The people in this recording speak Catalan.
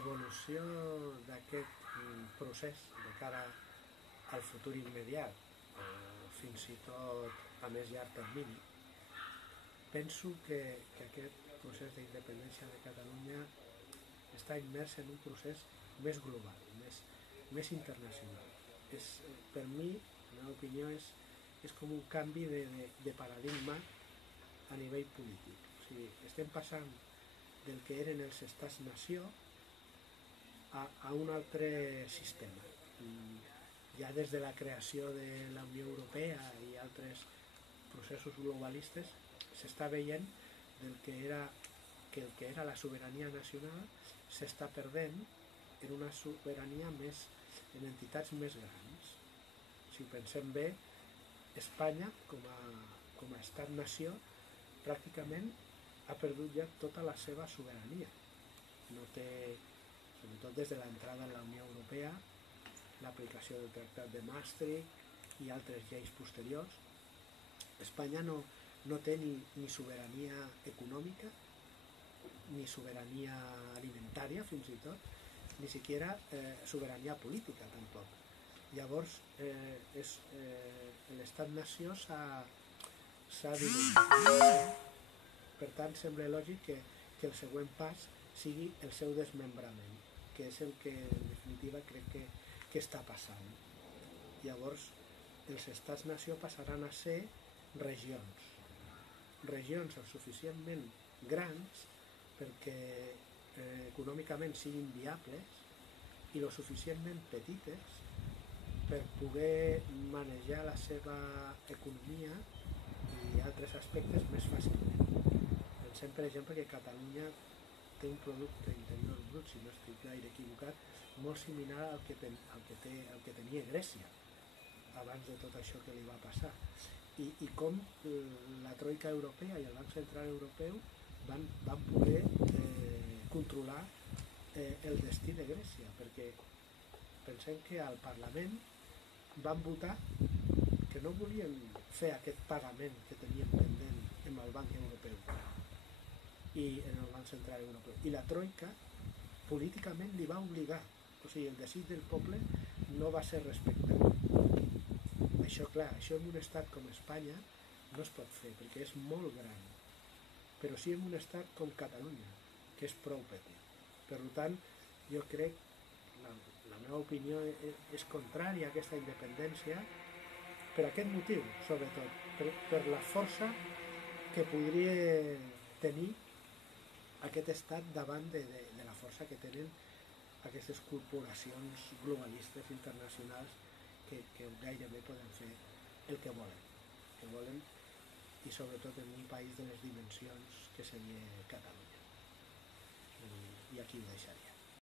l'evolució d'aquest procés de cara al futur immediat, o fins i tot a més llarg termini, penso que aquest procés d'independència de Catalunya està immers en un procés més global, més internacional. Per mi, la meva opinió, és com un canvi de paradigma a nivell polític. O sigui, estem passant del que eren els estats-nació a un altre sistema. Ja des de la creació de la Unió Europea i altres processos globalistes s'està veient que el que era la sobirania nacional s'està perdent en una sobirania en entitats més grans. Si ho pensem bé, Espanya, com a estat-nació, pràcticament ha perdut ja tota la seva sobirania. No té, sobretot des de l'entrada en la Unió Europea, l'aplicació del Tractat de Maastricht i altres lleis posteriors, Espanya no té ni sobirania econòmica, ni sobirania alimentària, fins i tot, ni siquiera sobirania política, tampoc. Llavors, l'estat-nació s'ha diluït. Per tant, sembla lògic que el següent pas sigui el seu desmembrament, que és el que en definitiva crec que està passant. Llavors, els estats-nació passaran a ser regions el suficientment grans perquè econòmicament siguin viables i lo suficientment petites per poder manejar la seva economia i altres aspectes més fàcilment. Pensem, per exemple, que Catalunya té un producte interior brut, si no estic gaire equivocat, molt similar al que tenia Grècia abans de tot això que li va passar. I com la Troika Europea i el Banc Central Europeu van poder controlar el destí de Grècia, perquè pensem que al Parlament van votar que no volien fer aquest pagament que tenien pendent amb el Banc Europeu i en el Banc Central Europeu. I la Troika políticament li va obligar, o sigui, el desig del poble no va ser respectat. Això, clar, això en un estat com Espanya no es pot fer, perquè és molt gran, però sí en un estat com Catalunya, que és prou petit. Per tant, jo crec, la meva opinió és contrària a aquesta independència per aquest motiu, sobretot, per la força que podria tenir aquest estat davant de la força que tenen aquestes corporacions globalistes internacionals que gairebé poden fer el que volen, i sobretot en un país de les dimensions que seria Catalunya. I aquí ho deixaria.